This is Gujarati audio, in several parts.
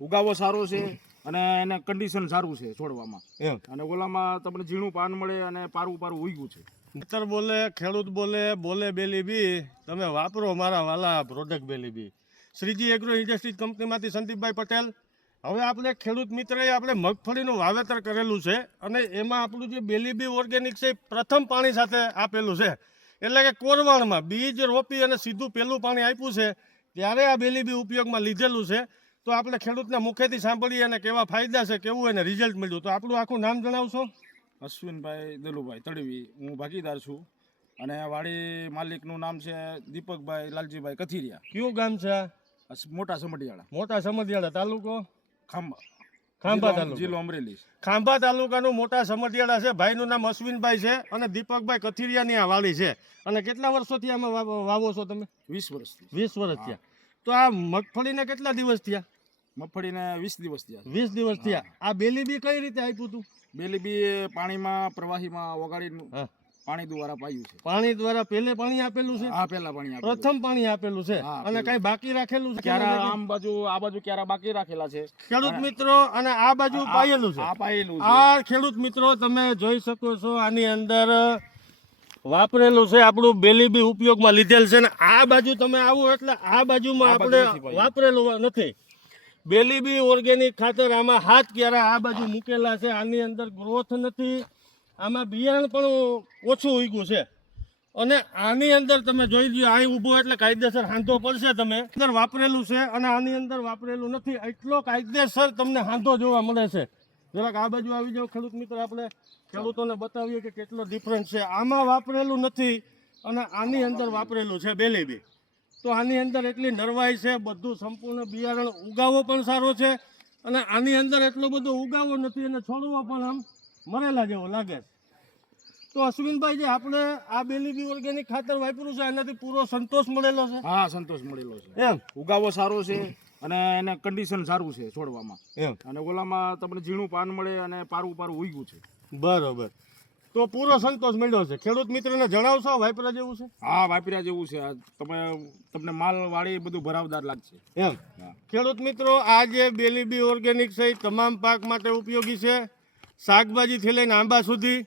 ઉગાવો સારો છે અને એને કન્ડિશન સારું છે છોડવામાં એમ અને ઓલામાં તમને ઝીણું પાન મળે અને પારું પારું ઉગ્યું છે. ખેતર બોલે, ખેડૂત બોલે, બોલે બેલી બી, તમે વાપરો મારા વાલા પ્રોડક્ટ બેલી બી. શ્રીજી એગ્રો ઇન્ડસ્ટ્રીઝ કંપનીમાંથી સંદીપભાઈ પટેલ. હવે આપણે ખેડૂત મિત્રએ આપણે મગફળીનું વાવેતર કરેલું છે અને એમાં આપણું જે બેલી બી ઓર્ગેનિક છે એ પ્રથમ પાણી સાથે આપેલું છે. એટલે કે કોરવાણમાં બીજ રોપી અને સીધું પહેલું પાણી આપ્યું છે ત્યારે આ બેલી બી ઉપયોગમાં લીધેલું છે. તો આપણે ખેડૂતના મુખેથી સાંભળીએ અને કેવા ફાયદા છે, કેવું એને રિઝલ્ટ મળ્યું. તો આપણું આખું નામ જણાવશો? અશ્વિનભાઈ દલુભાઈ તડવી, હું ભાગીદાર છું અને વાડી માલિકનું નામ છે દીપકભાઈ લાલજીભાઈ કથિરિયા. કયું ગામ છે આ? મોટા સમઢિયાળા, મોટા સમઢિયાળા તાલુકો? ખાંભા, ખાંભા તાલુકો, જિલ્લો અમરેલી. ખાંભા તાલુકાનું મોટા સમઢિયાળા છે. ભાઈનું નામ અશ્વિનભાઈ છે અને દીપકભાઈ કથિરિયાની આ વાડી છે. અને કેટલા વર્ષોથી આમાં વાવો છો તમે? 20 વર્ષથી. 20 વર્ષ થયા. તો આ મગફળીને કેટલા દિવસ થયા? મગફળીને 20 દિવસ થયા. 20 દિવસ થયા. આ બેલી બી કઈ રીતે આપ્યું હતું? બેલી બી પાણીમાં પ્રવાહીમાં ઓગાળીને હા, પાણી દ્વારા પાયું છે. પાણી દ્વારા પહેલે પાણી આપેલું છે? આ પહેલા પાણી આપેલું. પ્રથમ પાણી આપેલું છે. હા, અને કઈ બાકી રાખેલું છે? ક્યારા આમ બાજુ આ બાજુ ક્યારા બાકી રાખેલા છે. ખેડૂત મિત્રો, અને આ બાજુ પાયેલું છે. આ પાયેલું છે. આ ખેડૂત મિત્રો તમે જોઈ શકો છો, આની અંદર વાપરેલું છે આપણું બેલી બી ઉપયોગમાં લીધેલ છે. ને આ બાજુ તમે આવો એટલે આ બાજુમાં આપણે વાપરેલું નથી. બેલી બી ઓર્ગેનિક ખાતર આમાં 7 ક્યારા આ બાજુ મૂકેલા છે. આની અંદર ગ્રોથ નથી, આમાં બિયારણ પણ ઓછું ઉગ્યું છે. અને આની અંદર તમે જોઈ લો, અહીં ઊભો એટલે કાયદેસર હાંધો પડશે. તમે અંદર વાપરેલું છે અને આની અંદર વાપરેલું નથી. એટલો કાયદેસર તમને હાંધો જોવા મળે છે. જરાક આ બાજુ આવી જાઓ ખેડૂત મિત્ર, આપણે ખેડૂતોને બતાવીએ કે કેટલો ડિફરન્સ છે. આમાં વાપરેલું નથી અને આની અંદર વાપરેલું છે બેલી બી. તો આની અંદર એટલી નરવાઈ છે, બધું સંપૂર્ણ બિયારણ, ઉગાવો પણ સારો છે. અને આની અંદર એટલો બધો ઉગાવો નથી અને છોડવો પણ આમ મરેલા જેવો લાગે. તો અશ્વિનભાઈ, જે આપણે આ બેલી બી ઓર્ગેનિક ખાતર વાપર્યું છે એનાથી પૂરો સંતોષ મળેલો છે? હા, સંતોષ મળેલો છે. એમ ઉગાવો સારો છે અને એને કન્ડિશન સારું છે છોડવામાં એમ અને ઓલામાં તમને ઝીણું પાન મળે અને પારું પારું ઉગ્યું છે. બરોબર. તો પૂરો સંતોષ મળ્યો છે. ખેડૂત મિત્રને જણાવશો વાપરા જેવું છે? હા, વાપર્યા જેવું છે. તમને માલ વાળી બધું ભરાવદાર લાગશે. એમ ખેડૂત મિત્રો, આ જે બેલી બી ઓર્ગેનિક છે એ તમામ પાક માટે ઉપયોગી છે. શાકભાજીથી લઈને આંબા સુધી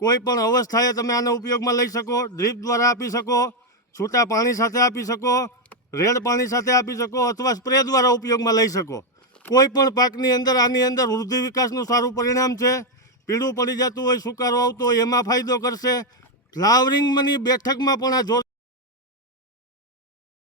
કોઈ પણ અવસ્થાએ તમે આનો ઉપયોગમાં લઈ શકો. ડ્રીપ દ્વારા આપી શકો, છૂટા પાણી સાથે આપી શકો, રેડ પાણી સાથે આપી શકો, અથવા સ્પ્રે દ્વારા ઉપયોગમાં લઈ શકો. કોઈ પણ પાકની અંદર આની અંદર વૃદ્ધિ વિકાસનું સારું પરિણામ છે. પીળું પડી જતું હોય, સુકારો આવતો હોય એમાં ફાયદો કરશે. ફ્લાવરિંગની બેઠકમાં પણ આ જોર